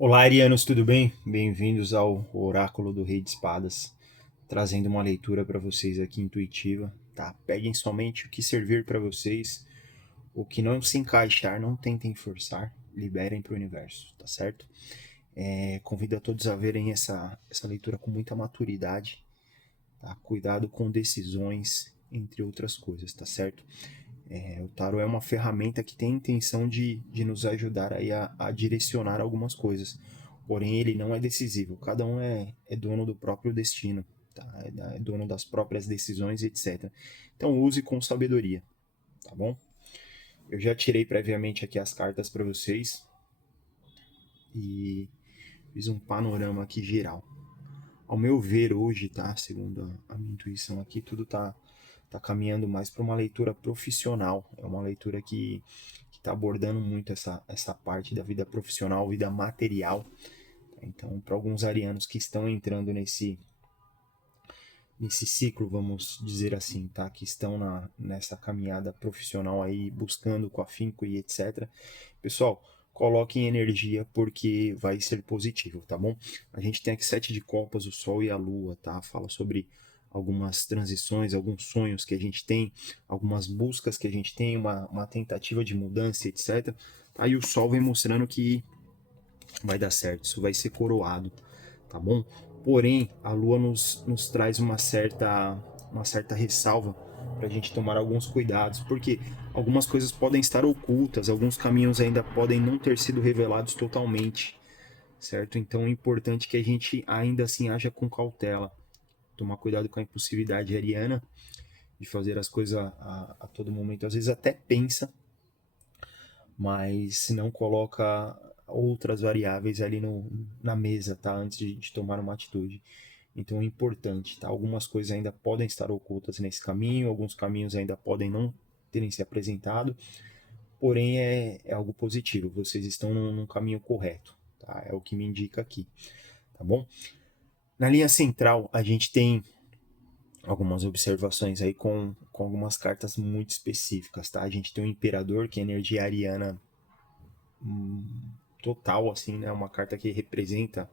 Olá, arianos, tudo bem? Bem-vindos ao Oráculo do Rei de Espadas, trazendo uma leitura para vocês aqui intuitiva, tá? Peguem somente o que servir para vocês, o que não se encaixar, não tentem forçar, liberem para o universo, tá certo? Convido a todos a verem essa leitura com muita maturidade, tá? Cuidado com decisões, entre outras coisas, tá certo? O tarot é uma ferramenta que tem a intenção de nos ajudar aí a direcionar algumas coisas. Porém, ele não é decisivo. Cada um é dono do próprio destino, tá? É dono das próprias decisões, etc. Então, use com sabedoria, tá bom? Eu já tirei previamente aqui as cartas para vocês e fiz um panorama aqui geral. Ao meu ver hoje, tá? Segundo a minha intuição aqui, tudo tá caminhando mais para uma leitura profissional. É uma leitura que está abordando muito essa parte da vida profissional, vida material. Então, para alguns arianos que estão entrando nesse ciclo, vamos dizer assim, tá? Que estão nessa caminhada profissional aí, buscando com afinco e etc. Pessoal, coloquem energia porque vai ser positivo, tá bom? A gente tem aqui 7 de copas, o Sol e a Lua, tá? Fala sobre algumas transições, alguns sonhos que a gente tem, algumas buscas que a gente tem, uma tentativa de mudança, etc. Aí o Sol vem mostrando que vai dar certo, isso vai ser coroado, tá bom? Porém, a Lua nos traz uma certa ressalva para a gente tomar alguns cuidados, porque algumas coisas podem estar ocultas, alguns caminhos ainda podem não ter sido revelados totalmente, certo? Então é importante que a gente ainda assim haja com cautela, tomar cuidado com a impulsividade ariana de fazer as coisas a todo momento. Às vezes até pensa, mas não coloca outras variáveis ali na mesa, tá? Antes de tomar uma atitude. Então é importante, tá? Algumas coisas ainda podem estar ocultas nesse caminho, alguns caminhos ainda podem não terem se apresentado, porém é algo positivo. Vocês estão num caminho correto, tá? É o que me indica aqui, tá bom? Na linha central, a gente tem algumas observações aí com algumas cartas muito específicas, tá? A gente tem o Imperador, que é energia ariana total, assim, né? Uma carta que representa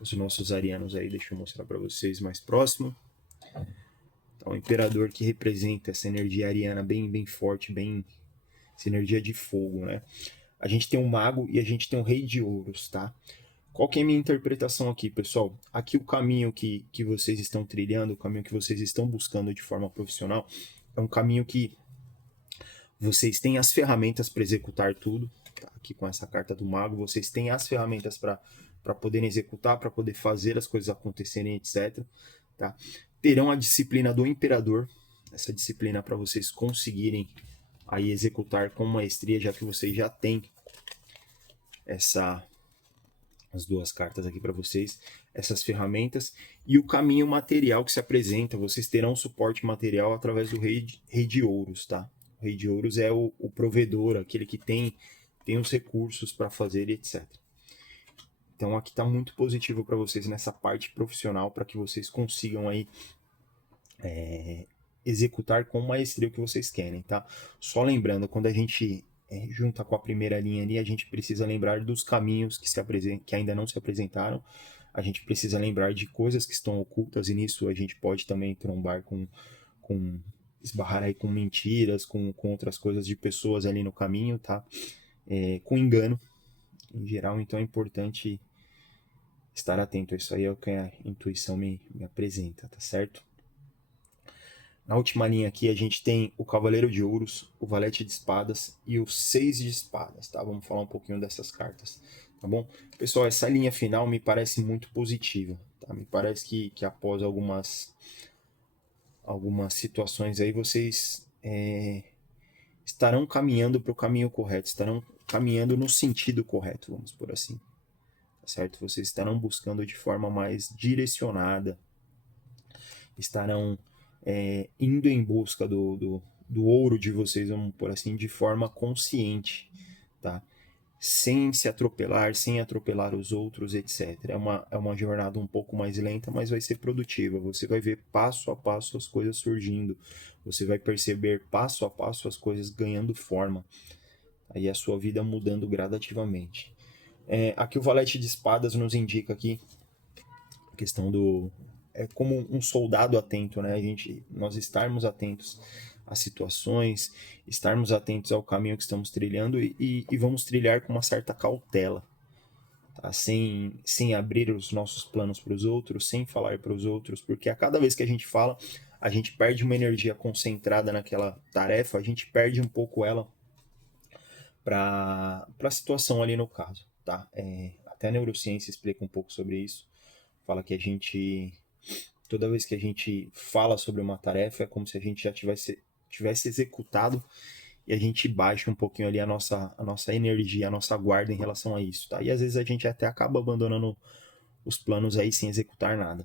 os nossos arianos aí. Deixa eu mostrar para vocês mais próximo. Então, o Imperador que representa essa energia ariana bem, bem forte, bem essa energia de fogo, né? A gente tem um Mago e a gente tem um Rei de Ouros, tá? Qual que é a minha interpretação aqui, pessoal? Aqui o caminho que vocês estão trilhando, o caminho que vocês estão buscando de forma profissional, é um caminho que vocês têm as ferramentas para executar tudo. Tá? Aqui com essa carta do Mago, vocês têm as ferramentas para poderem executar, para poder fazer as coisas acontecerem, etc. Tá? Terão a disciplina do Imperador, essa disciplina para vocês conseguirem aí executar com maestria, já que vocês já têm essa as duas cartas aqui para vocês, essas ferramentas e o caminho material que se apresenta. Vocês terão suporte material através do rei de Ouros, tá? O Rei de Ouros é o provedor, aquele que tem os recursos para fazer e etc. Então aqui está muito positivo para vocês nessa parte profissional, para que vocês consigam aí executar com maestria o que vocês querem, tá? Só lembrando, quando a gente junta com a primeira linha ali, a gente precisa lembrar dos caminhos que ainda não se apresentaram, a gente precisa lembrar de coisas que estão ocultas, e nisso a gente pode também trombar com esbarrar aí com mentiras, com outras coisas de pessoas ali no caminho, tá? Com engano, em geral, então é importante estar atento. Isso aí é o que a intuição me apresenta, tá certo? Na última linha aqui a gente tem o Cavaleiro de Ouros, o Valete de Espadas e o Seis de Espadas, tá? Vamos falar um pouquinho dessas cartas, tá bom? Pessoal, essa linha final me parece muito positiva, tá? Me parece que após algumas situações aí vocês estarão caminhando para o caminho correto, estarão caminhando no sentido correto, vamos por assim, tá certo? Vocês estarão buscando de forma mais direcionada, estarão indo em busca do ouro de vocês, vamos por assim, de forma consciente, tá? Sem se atropelar, sem atropelar os outros, etc. É uma jornada um pouco mais lenta, mas vai ser produtiva. Você vai ver passo a passo as coisas surgindo. Você vai perceber passo a passo as coisas ganhando forma. Aí a sua vida mudando gradativamente. Aqui o valete de espadas nos indica aqui a questão do... É como um soldado atento, né? Nós estarmos atentos às situações, estarmos atentos ao caminho que estamos trilhando e vamos trilhar com uma certa cautela, tá? Sem abrir os nossos planos para os outros, sem falar para os outros, porque a cada vez que a gente fala, a gente perde uma energia concentrada naquela tarefa, a gente perde um pouco ela para a situação ali no caso, tá? Até a neurociência explica um pouco sobre isso, fala que toda vez que a gente fala sobre uma tarefa, é como se a gente já tivesse executado e a gente baixa um pouquinho ali a nossa energia, a nossa guarda em relação a isso, tá? E às vezes a gente até acaba abandonando os planos aí sem executar nada.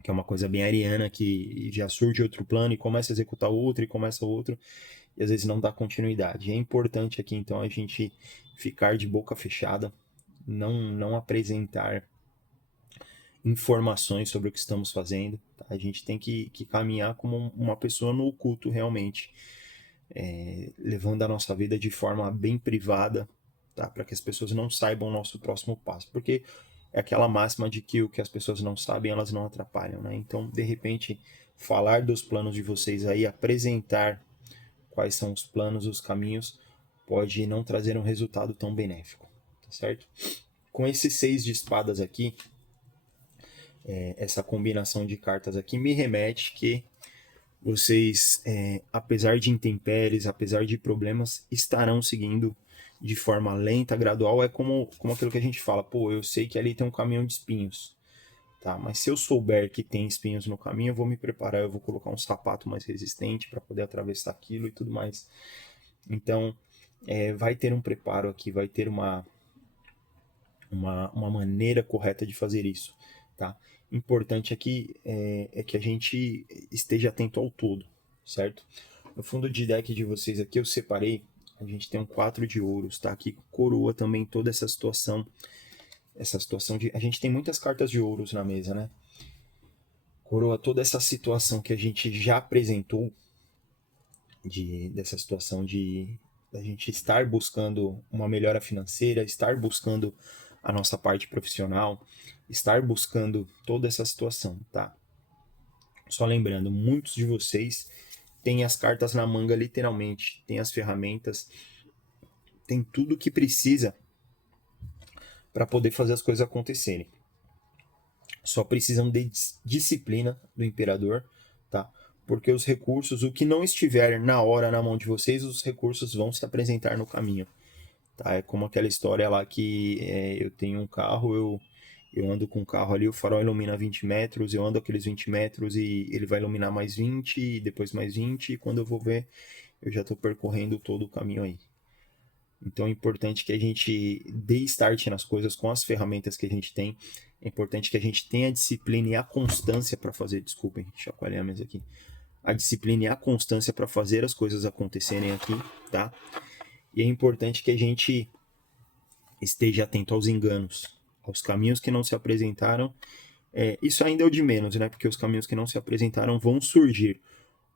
Que é uma coisa bem ariana, que já surge outro plano e começa a executar outro e começa outro, e às vezes não dá continuidade. É importante aqui então a gente ficar de boca fechada, não apresentar informações sobre o que estamos fazendo. Tá? A gente tem que caminhar como uma pessoa no oculto realmente, levando a nossa vida de forma bem privada, tá? Para que as pessoas não saibam o nosso próximo passo. Porque é aquela máxima de que o que as pessoas não sabem, elas não atrapalham. Né? Então, de repente, falar dos planos de vocês aí, apresentar quais são os planos, os caminhos, pode não trazer um resultado tão benéfico. Tá certo? Com esses 6 de espadas aqui, essa combinação de cartas aqui me remete que vocês, apesar de intempéries, apesar de problemas, estarão seguindo de forma lenta, gradual. É como aquilo que a gente fala, pô, eu sei que ali tem um caminhão de espinhos, tá? Mas se eu souber que tem espinhos no caminho, eu vou me preparar, eu vou colocar um sapato mais resistente para poder atravessar aquilo e tudo mais. Então, vai ter um preparo aqui, vai ter uma maneira correta de fazer isso, tá? Importante aqui é que a gente esteja atento ao todo, certo? No fundo de deck de vocês aqui eu separei, a gente tem um 4 de ouros, tá? Que coroa também toda essa situação de... A gente tem muitas cartas de ouros na mesa, né? Coroa toda essa situação que a gente já apresentou, dessa situação de a gente estar buscando uma melhora financeira, estar buscando a nossa parte profissional, estar buscando toda essa situação, tá? Só lembrando, muitos de vocês têm as cartas na manga literalmente, tem as ferramentas, tem tudo que precisa para poder fazer as coisas acontecerem. Só precisam de disciplina do imperador, tá? Porque os recursos, o que não estiver na hora na mão de vocês, os recursos vão se apresentar no caminho. Tá? É como aquela história lá que eu tenho um carro, eu ando com o carro ali, o farol ilumina 20 metros, eu ando aqueles 20 metros e ele vai iluminar mais 20, e depois mais 20, e quando eu vou ver, eu já estou percorrendo todo o caminho aí. Então é importante que a gente dê start nas coisas com as ferramentas que a gente tem. É importante que a gente tenha a disciplina e a constância para fazer. Desculpem, chacoalhei a mesa aqui. A disciplina e a constância para fazer as coisas acontecerem aqui, tá? E é importante que a gente esteja atento aos enganos, aos caminhos que não se apresentaram. Isso ainda é o de menos, né? Porque os caminhos que não se apresentaram vão surgir.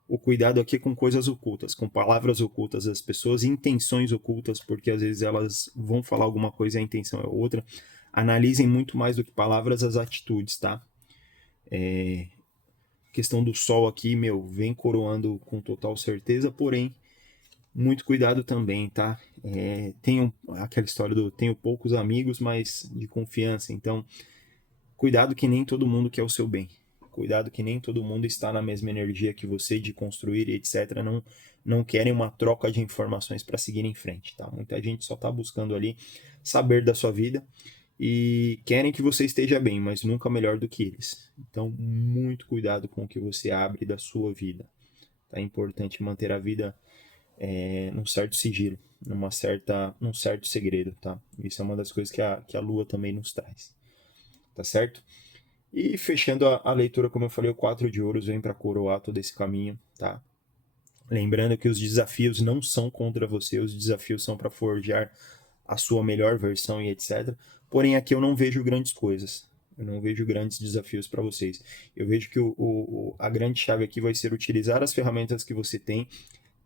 O cuidado aqui é com coisas ocultas, com palavras ocultas das pessoas, intenções ocultas, porque às vezes elas vão falar alguma coisa e a intenção é outra. Analisem muito mais do que palavras as atitudes, tá? Questão do sol aqui, vem coroando com total certeza, porém, muito cuidado também, tá? Tenho aquela história do tenho poucos amigos, mas de confiança, então cuidado que nem todo mundo quer o seu bem. Cuidado que nem todo mundo está na mesma energia que você de construir, etc. Não querem uma troca de informações para seguir em frente, tá? Muita gente só está buscando ali saber da sua vida e querem que você esteja bem, mas nunca melhor do que eles. Então, muito cuidado com o que você abre da sua vida. Tá? É importante manter a vida num certo sigilo, num certo segredo, tá? Isso é uma das coisas que a Lua também nos traz, tá certo? E fechando a leitura, como eu falei, o 4 de ouros vem para coroar todo esse caminho, tá? Lembrando que os desafios não são contra você, os desafios são para forjar a sua melhor versão e etc. Porém, aqui eu não vejo grandes coisas, eu não vejo grandes desafios para vocês. Eu vejo que a grande chave aqui vai ser utilizar as ferramentas que você tem,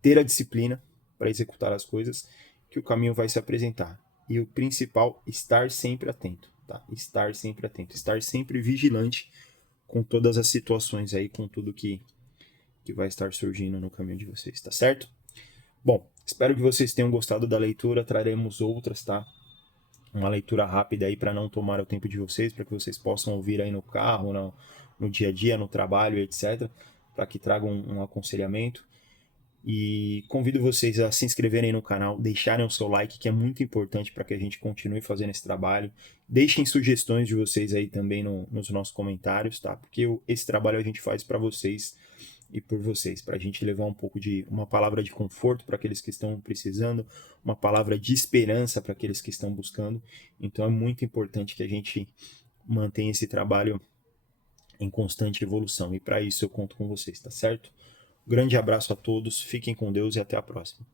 ter a disciplina para executar as coisas, que o caminho vai se apresentar. E o principal, estar sempre atento, tá? Estar sempre atento, estar sempre vigilante com todas as situações aí, com tudo que vai estar surgindo no caminho de vocês, tá certo? Bom, espero que vocês tenham gostado da leitura, traremos outras, tá? Uma leitura rápida aí para não tomar o tempo de vocês, para que vocês possam ouvir aí no carro, no dia a dia, no trabalho, etc., para que tragam um aconselhamento. E convido vocês a se inscreverem no canal, deixarem o seu like, que é muito importante para que a gente continue fazendo esse trabalho. Deixem sugestões de vocês aí também nos nossos comentários, tá? Porque esse trabalho a gente faz para vocês e por vocês, para a gente levar um pouco de uma palavra de conforto para aqueles que estão precisando, uma palavra de esperança para aqueles que estão buscando. Então é muito importante que a gente mantenha esse trabalho em constante evolução. E para isso eu conto com vocês, tá certo? Grande abraço a todos, fiquem com Deus e até a próxima.